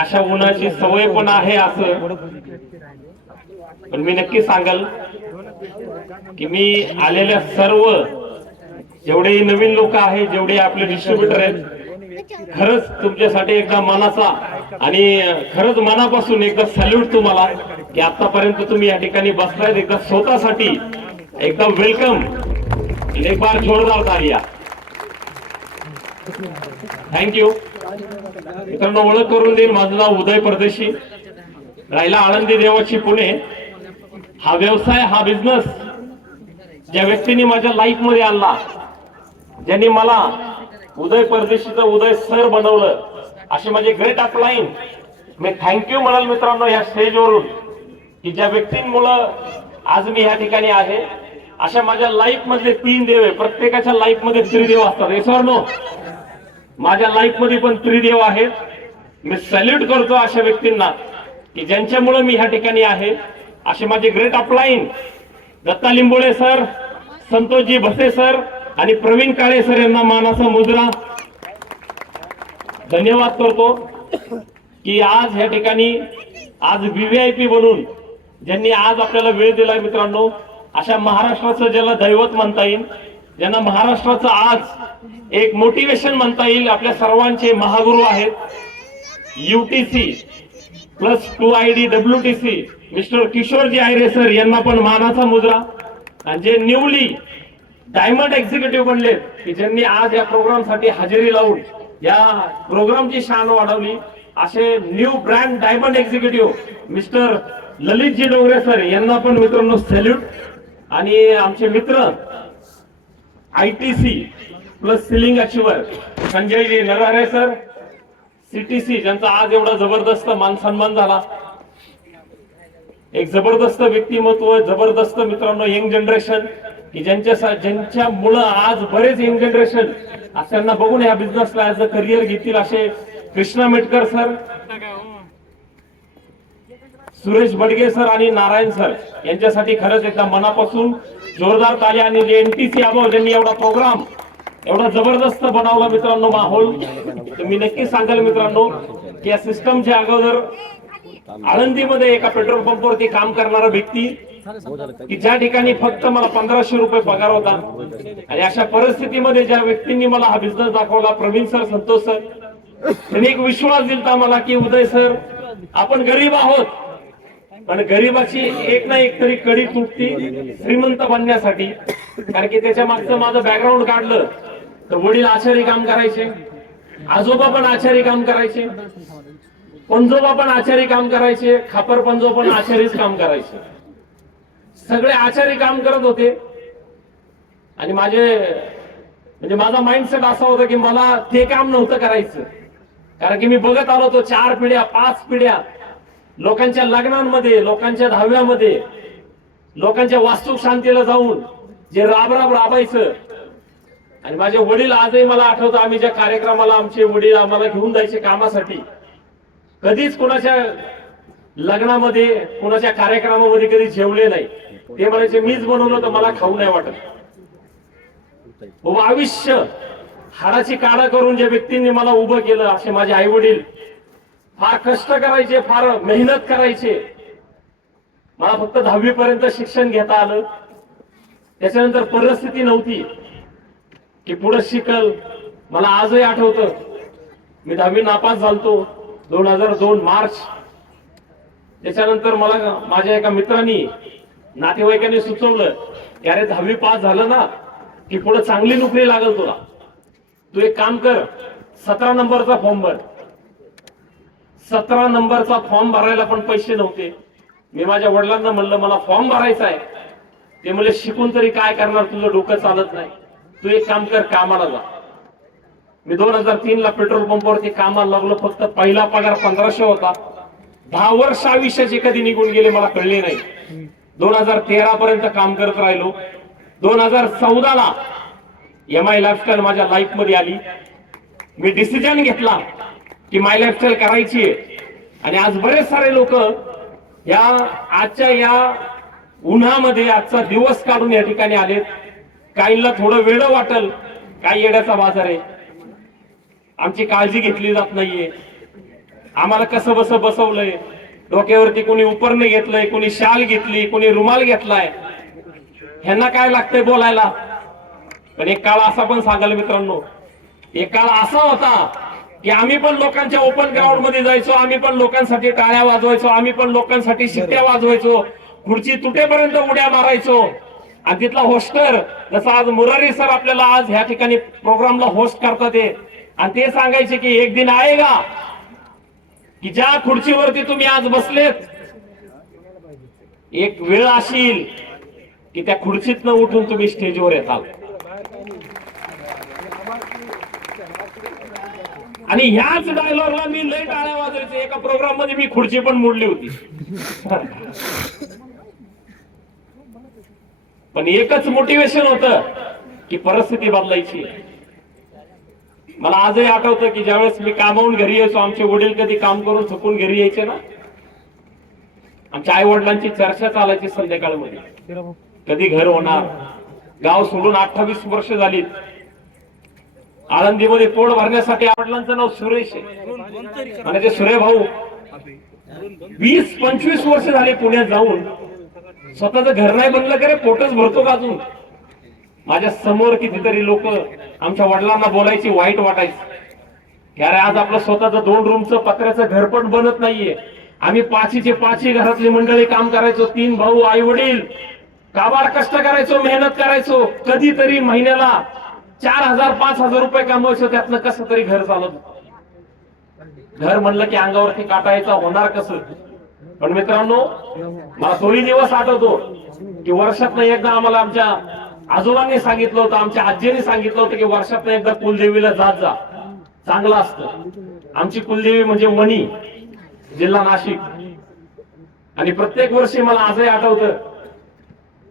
अशा उन्हाची सवय पण आहे असं, पण मी नक्की सांगाल की मी आलेल्या सर्व जेवढे नवीन लोक आहेत, जेवढे आपले डिस्ट्रीब्युटर आहेत, खरंच तुमच्यासाठी एकदा मनाचा आणि खरंच मनापासून एकदा सॅल्यूट तुम्हाला की आतापर्यंत तुम्ही या ठिकाणी बसलाय. एकदा स्वतःसाठी एकदम वेलकम, एक बार जोरदार तालिया. थँक्यू. मित्रांनो, ओळख करून देईल, माझं नाव उदय परदेशी, राहिला आळंदी देवाची पुणे. हा व्यवसाय, हा बिझनेस ज्या व्यक्तीने माझ्या लाईफ मध्ये आणला, ज्यांनी मला उदय परदेशीचं उदय सर बनवलं, असे माझे ग्रेट अपलाईन, मी थँक्यू म्हणाल मित्रांनो या स्टेजवरून की ज्या व्यक्तींमुळे आज मी या ठिकाणी आहे. अशा माझ्या लाईफ मधले 3 देव आहे. प्रत्येकाच्या लाईफ मध्ये त्रिदेव असतात, विसरनो. माझ्या लाईफ मध्ये पण त्रिदेव आहेत. मी सॅल्यूट करतो अशा व्यक्तींना की ज्यांच्यामुळे मी ह्या ठिकाणी आहे. असे माझे great up line Datta Limbole sir, Santoshji Bhase sir आणि प्रवीण काळे सर यांना मानाचा मुजरा धन्यवाद करतो की आज ह्या ठिकाणी आज व्हीव्हीआयपी बनून ज्यांनी आज आपल्याला वेळ दिलाय. मित्रांनो, अशा महाराष्ट्राचं ज्याला दैवत म्हणता येईल, ज्यांना महाराष्ट्राचं आज एक मोटिवेशन म्हणता येईल, आपल्या सर्वांचे महागुरु आहेत. UTC +2 ID WTC mister Kishorji Ayre sir यांना पण मानाचा मुजरा. आणि जे न्यूली डायमंड एक्झिक्युटिव्ह बनले की ज्यांनी आज या प्रोग्राम साठी हजेरी लावून या प्रोग्रामची शान वाढवली, असे new brand diamond executive mister Lalitji Dongre sir यांना पण मित्रांनो सॅल्यूट. आणि आमचे मित्र ITC plus ceiling achiever Sanjayji Narhare sir, CTC ज्यांचा आज एवढा जबरदस्त मान सन्मान झाला. एक जबरदस्त व्यक्तिमत्व, जबरदस्त मित्रांनो यंग जनरेशन की ज्यांच्यामुळं आज बरेच यंग जनरेशन अशांना बघून या बिझनेसला ऍज अ करिअर घेतील, असे कृष्णा मेटकर सर, सुरेश बडगे सर आणि नारायण सर यांच्यासाठी खरंच एकदा मनापासून जोरदार ताली. आणि जे NTC अभाव ज्यांनी एवढा प्रोग्राम एवढा जबरदस्त बनवला मित्रांनो माहोल, तर मी नक्की सांगाल मित्रांनो की या सिस्टमच्या अगोदर आळंदीमध्ये एका पेट्रोल पंपवरती काम करणारा व्यक्ती की ज्या ठिकाणी फक्त मला 1500 रुपये पगार होता. आणि अशा परिस्थितीमध्ये ज्या व्यक्तींनी मला हा बिझनेस दाखवला, प्रवीण सर, संतोष सर, त्यांनी एक विश्वास दिला मला की उदय सर, आपण गरीब आहोत, पण गरीबाची एक ना एक तरी कडी तुटती श्रीमंत बनण्यासाठी. कारण की त्याच्या मागचं माझं बॅकग्राऊंड काढलं तर वडील आचारी काम करायचे, आजोबा पण आचारी काम करायचे, पंजोबा पण आचारी काम करायचे, खापर पंजो पण आचारीच काम करायचे, सगळे आचारी काम करत होते. आणि म्हणजे माझा माइंडसेट असा होता की मला ते काम नव्हतं करायचं. कारण की मी बघत आलो होतो 4 पिढ्या 5 पिढ्या लोकांच्या लग्नांमध्ये, लोकांच्या दहाव्यामध्ये, लोकांच्या वास्तू शांतीला जाऊन जे राबायचं. आणि माझे वडील आजही मला आठवतं, आम्ही ज्या कार्यक्रमाला आमचे वडील आम्हाला घेऊन जायचे कामासाठी, कधीच कोणाच्या लग्नामध्ये, कोणाच्या कार्यक्रमामध्ये कधी जेवले नाही. ते म्हणायचे मीच बनवलं तर मला खाऊ नाही वाटत. आयुष्य हाडाची काढा करून ज्या व्यक्तींनी मला उभं केलं, असे माझे आई वडील फार कष्ट करायचे, फार मेहनत करायचे. मला फक्त 10वी पर्यंत शिक्षण घेता आलं. त्याच्यानंतर परिस्थिती नव्हती की पुढे शिकल. मला आजही आठवतं, मी 10वी नापास झालतो 2002 मार्च. त्याच्यानंतर मला माझ्या एका मित्रांनी, नातेवाईकांनी सुचवलं की अरे 10वी पास झालं ना की पुढे चांगली नोकरी लागल तुला, तू एक काम कर, 17 नंबरचा फॉर्म भर. 17 नंबरचा फॉर्म भरायला पण पैसे नव्हते. मी माझ्या वडिलांना म्हणलं मला फॉर्म भरायचा आहे. ते म्हणले शिकून तरी काय करणार, तुझं डोकं चालत नाही, तू एक काम कर, कामाला जा. मी 2003 ला पेट्रोल पंपवरती कामाला लागलो. फक्त पहिला पगार 1500 होता. 10 वर्ष आयुष्याचे कधी निघून गेले मला कळले नाही. 2013 पर्यंत काम करत राहिलो. 2014 ला MI लाईफस्टाईल माझ्या लाईफ मध्ये आली. मी डिसिजन घेतला की माय लाईफस्टाईल करायची आहे. आणि आज बरेच सारे लोक या आजच्या या उन्हामध्ये आजचा दिवस काढून या ठिकाणी आलेत. काहींना थोडं वेळ वाटल, काही येड्याचा बाजार आहे, आमची काळजी घेतली जात नाहीये. आम्हाला कसं बस बसवलंय, डोक्यावरती कोणी उपरणे घेतलंय, कोणी शाल घेतली, कोणी रुमाल घेतलाय, ह्यांना काय लागतंय बोलायला. पण एक काळ असा पण सांगाल मित्रांनो, एक काळ असा होता की आम्ही पण लोकांच्या ओपन ग्राउंड मध्ये जायचो, आम्ही पण लोकांसाठी टाळ्या वाजवायचो, आम्ही पण लोकांसाठी शिट्ट्या वाजवायचो, खुर्ची तुटेपर्यंत उड्या मारायचो. आणि तिथला होस्टर, जसं आज मुरारी सर आपल्याला आज ह्या ठिकाणी प्रोग्रामला होस्ट करतात ते, आणि ते सांगायचे की एक दिन आएगा की ज्या खुर्चीवरती तुम्ही आज बसलेत, एक वेळ असेल की त्या खुर्चीतनं उठून तुम्ही स्टेजवर येताल. आणि ह्याच डायलॉगला मी लय टाळ्या वाजवायचे. एका प्रोग्राम मध्ये मी खुर्ची पण मोडली होती. पण एकच मोटिवेशन होतं की परिस्थिती बदलायची. मला आजही आठवतं की ज्यावेळेस मी कामावून घरी यायचो, आमचे वडील कधी काम करून थकून घरी यायचे ना, आमच्या आई वडिलांची चर्चा चालायची संध्याकाळमध्ये, कधी घर होणार. गाव सोडून 28 वर्ष झाली. आळंदीमध्ये पोट भरण्यासाठी वडिलांचं नाव सुरेश आहे, आणि ते सुरे भाऊ 20-25 वर्ष झाली पुण्यात जाऊन स्वतःच घर नाही बनलं का रे, पोटच भरतो का अजून. माझ्या समोर कितीतरी लोक आमच्या वडिलांना बोलायची, वाईट वाटायचं की अरे आज आपलं स्वतःचं 2 रूमचं पत्र्याचं घर पण बनत नाहीये. आम्ही पाचीचे घरातली मंडळी काम करायचो, 3 भाऊ, आई वडील काबाड कष्ट करायचो, मेहनत करायचो, कधीतरी महिन्याला 4,000-5,000 रुपये कमवायचो, त्यातनं कसं तरी घर चालत. घर म्हणलं की अंगावरती काटायचा, होणार कसं. पण मित्रांनो, मला तोही दिवस आठवतो की वर्षातनं एकदा आम्हाला आमच्या आजोबांनी सांगितलं होतं, आमच्या आजीने सांगितलं होतं की वर्षातनं एकदा कुलदेवीला जात जा, चांगलं असतं. आमची कुलदेवी म्हणजे वणी, जिल्हा नाशिक. आणि प्रत्येक वर्षी मला आजही आठवतं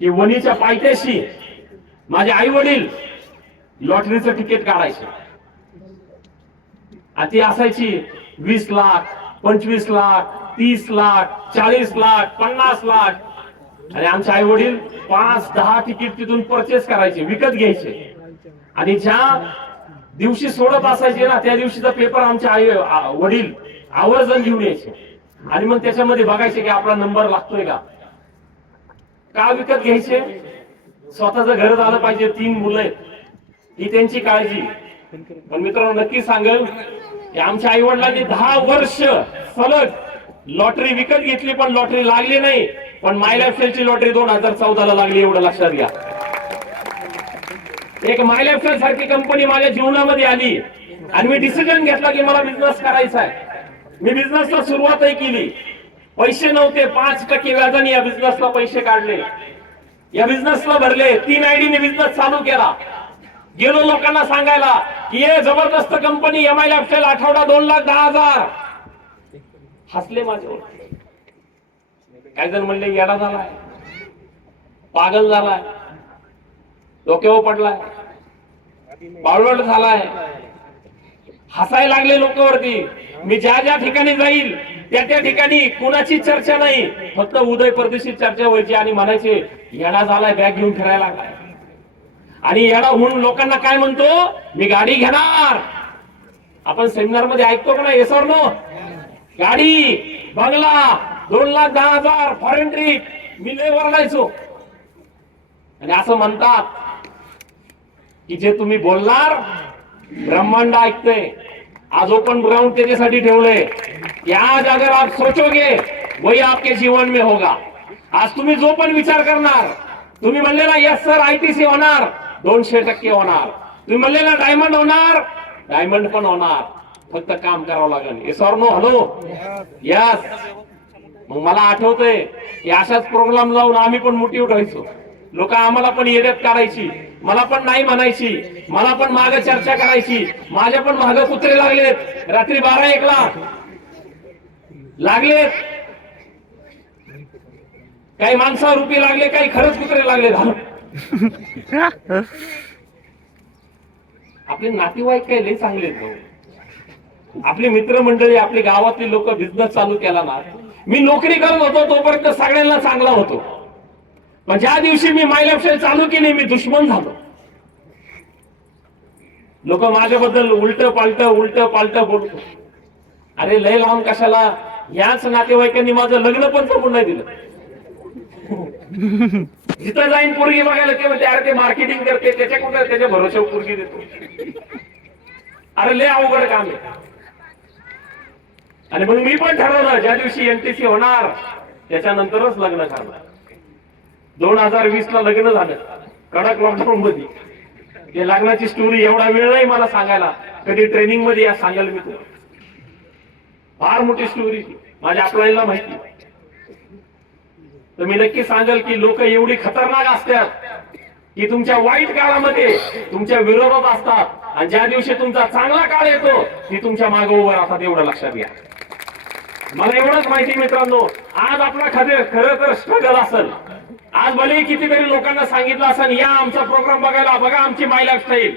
की वणीच्या पायथ्याशी माझे आई वडील लॉटरीचं तिकीट काढायचे. आणि ती असायची 20 लाख, 25 लाख, 30 लाख, 40 लाख, 50 लाख. आणि आमचे आई वडील 5-10 तिकीट तिथून परचेस करायचे, विकत घ्यायचे. आणि ज्या दिवशी सोडत असायचे ना, त्या दिवशीचा पेपर आमचे आई वडील आवर्जून घेऊन यायचे. आणि मग त्याच्यामध्ये बघायचे की आपला नंबर लागतोय का. का विकत घ्यायचे? स्वतःचं घर झालं पाहिजे, 3 मुलं आहेत, ही त्यांची काळजी. पण मित्रांनो नक्की सांगेल की आमच्या आई वडिलांनी 10 वर्ष सलग लॉटरी विकत घेतली, पण लॉटरी लागली नाही. पण माय लाईफ सेलची लॉटरी 2014 ला लागली, एवढं लक्षात घ्या. एक माय लाईफ सेल सारखी कंपनी माझ्या जीवनामध्ये आली आणि मी डिसिजन घेतला की मला बिझनेस करायचा आहे. मी बिझनेसला सुरुवातही केली. पैसे नव्हते, 5% व्याजाने या बिझनेसला पैसे काढले, या बिझनेसला भरले. 3 आयडीने बिझनेस चालू केला. गेलो लोकांना सांगायला की हे जबरदस्त कंपनी, एमआय लाईफस्टाईल, आठवडा 2,10,000. हसले माझ्यावर. काही जण म्हणले येडा झालाय, पागल झालाय, डोक्यावर पडलाय, बावळट झालाय. हसायला लागले लोकांवरती. मी ज्या ज्या ठिकाणी जाईल त्या ठिकाणी कुणाची चर्चा नाही, फक्त उदय परदेशी चर्चा व्हायची. आणि म्हणायचे येडा झालाय, बॅग घेऊन फिरायला लागलाय. आणि येडा होऊन लोकांना काय म्हणतो, मी गाडी घेणार. आपण सेमिनार मध्ये ऐकतो का नाही, येस ऑर नो? गाडी, बंगला, 2,10,000, फॉरेन ट्रिप. मी लय वरडायचो. आणि असं म्हणतात की जे तुम्ही बोलणार ब्रह्मांड ऐकते. आज ओपन ग्राउंड त्याच्यासाठी ठेवलंय की आज अगर आप सोचोगे वही आपके जीवन में होगा. आज तुम्ही जो पण विचार करणार, तुम्ही म्हणले ना यस सर आयटीसी होणार, 200% होणार. तुम्ही म्हणले ना डायमंड होणार, डायमंड पण होणार. फक्त काम करावं लागेल. Yes or no? Hello, yes. मग मला आठवतंय की अशाच प्रोग्राम लावून आम्ही पण मोठी उठायचो. लोक आम्हाला पण येड्यात काढायची, मला पण नाही म्हणायची, मला पण मागे चर्चा करायची. माझ्या पण मागे कुत्रे लागलेत, रात्री 12-1ला लागलेत. काही माणसावर रुपये लागले, काही खरंच कुत्रे लागले. आपले नातेवाईक काही लय चांगले आहेत. आपली मित्रमंडळी, आपली गावातली लोक बिझनेस चालू केला ना. मी नोकरी करत होतो तोपर्यंत सगळ्यांना चांगला होतो, पण ज्या दिवशी मी माय लाईफ स्टाईल चालू केली मी दुश्मन झालो. लोक माझ्याबद्दल उलट पालट बोलतो. अरे लय लावून कशाला, याच नातेवाईकांनी माझं लग्न पण जमून नाही दिलं. जिथं जाईन पोरगी बघायला ते म्हणते अरे ते मार्केटिंग करते, त्याच्या कुठे त्याच्या भरोश्यावर पोरगी देतो. अरे लय अवघड काम आहे. आणि मग मी पण ठरवलं ज्या दिवशी एनटीसी होणार त्याच्यानंतरच लग्न करणार. 2020 ला लग्न झालं कडक लॉकडाऊन मध्ये. ते लग्नाची स्टोरी एवढा वेळ नाही मला सांगायला, कधी ट्रेनिंग मध्ये या सांगाल मी तुला. फार मोठी स्टोरी माझ्या आपल्याला माहिती. तर मी नक्की सांगेल की लोक एवढी खतरनाक असतात की तुमच्या वाईट काळामध्ये तुमच्या विरोधात असतात, आणि ज्या दिवशी तुमचा चांगला काळ येतो ती तुमच्या मागे उभं राहतात. एवढं लक्षात घ्या. मला एवढंच माहिती मित्रांनो, आज आपला खरं तर स्ट्रगल असेल. आज भले कितीतरी लोकांना सांगितलं असेल या आमचा प्रोग्राम बघायला, बघा आमची माय लाईफस्टाईल.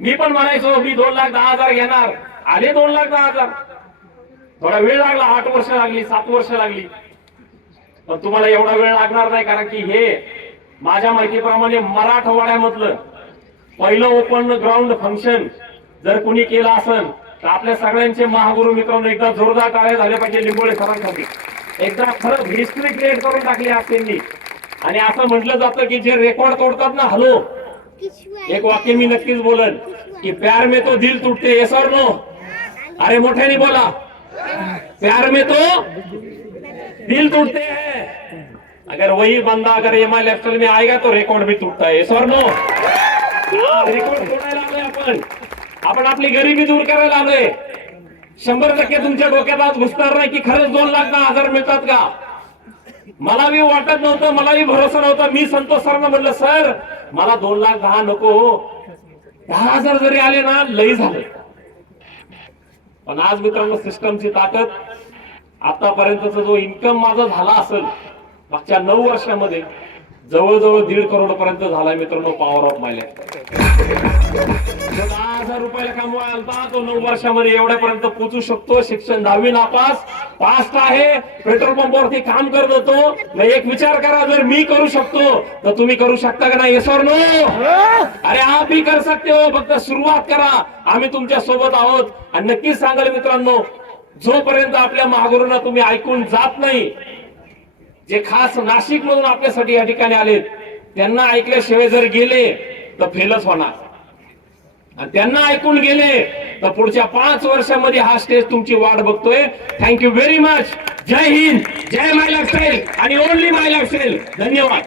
मी पण म्हणायचो मी 2,10,000 घेणार, आले 2,10,000. थोडा वेळ लागला, 8 वर्ष लागली, 7 वर्ष लागली. पण तुम्हाला एवढा वेळ लागणार नाही, कारण की हे माझ्या माहितीप्रमाणे मराठवाड्यामधलं पहिलं ओपन ग्राउंड फंक्शन जर कुणी केलं असेल तर आपल्या सगळ्यांचे महागुरु मित्रांनो एकदा जोरदार टाळ्या झाल्या पाहिजे लिंबोळे सरांसाठी. एकदा खरंच हिस्ट्री क्रिएट करून टाकली आज त्यांनी. आणि असं म्हटलं जातं की जे रेकॉर्ड तोडतात ना, हॅलो एक वाक्य मी नक्कीच बोलन की प्यार में तो दिल टूटते, येस और नो? अरे मोठ्याने बोला, प्यार में तो दिल टूटते हैं. अगर वही बंदा अगर एमआई लेफ्टल में आएगा तो रिकॉर्ड भी टूटता है, येस और नो? रिकॉर्ड तोडायला आलोय आपण आपली गरिबी दूर करायला आलोय. 100% तुमच्या डोक्यात आज घुसणार नाही की खरंच 2,10,000 मिळतात का. मला बी वाटत नव्हतं, मलाही भरोसा नव्हता. मी संतोष सरांना म्हटलं सर मला 2,10,000 नको, 10,000 जरी आले ना लई झालं. पण आज मित्रांनो सिस्टमची ताकद, आतापर्यंतचा जो इन्कम माझा झाला असेल मागच्या 9 वर्षामध्ये जवळजवळ 1.5 करोड पर्यंत झाला मित्रांनो. Power of my life. 10,000 रुपयाला कमवायला आलता तो 9 वर्षामध्ये एवढ्यापर्यंत पोहोचू शकतो. शिक्षण 10वी नापास, पास्ट आहे, पेट्रोल पंपावरती काम करत होतो. एक विचार करा, जर मी करू शकतो तर तुम्ही करू शकता का नाही, येस और नो? अरे आप भी कर सकते हो, फक्त सुरुवात करा. आम्ही तुमच्या सोबत आहोत. आणि नक्कीच सांगाल मित्रांनो, जोपर्यंत आपल्या महागुरूंना तुम्ही ऐकून जात नाही, जे खास नाशिक मधून आपल्यासाठी या ठिकाणी आलेत त्यांना ऐकल्याशिवाय जर गेले तर फेलच होणार. आणि त्यांना ऐकून गेले तर पुढच्या 5 वर्षामध्ये हा स्टेज तुमची वाट बघतोय. Thank you very much. जय हिंद, जय माय लाईफस्टाईल आणि ओनली माय लाईफस्टाईल. धन्यवाद.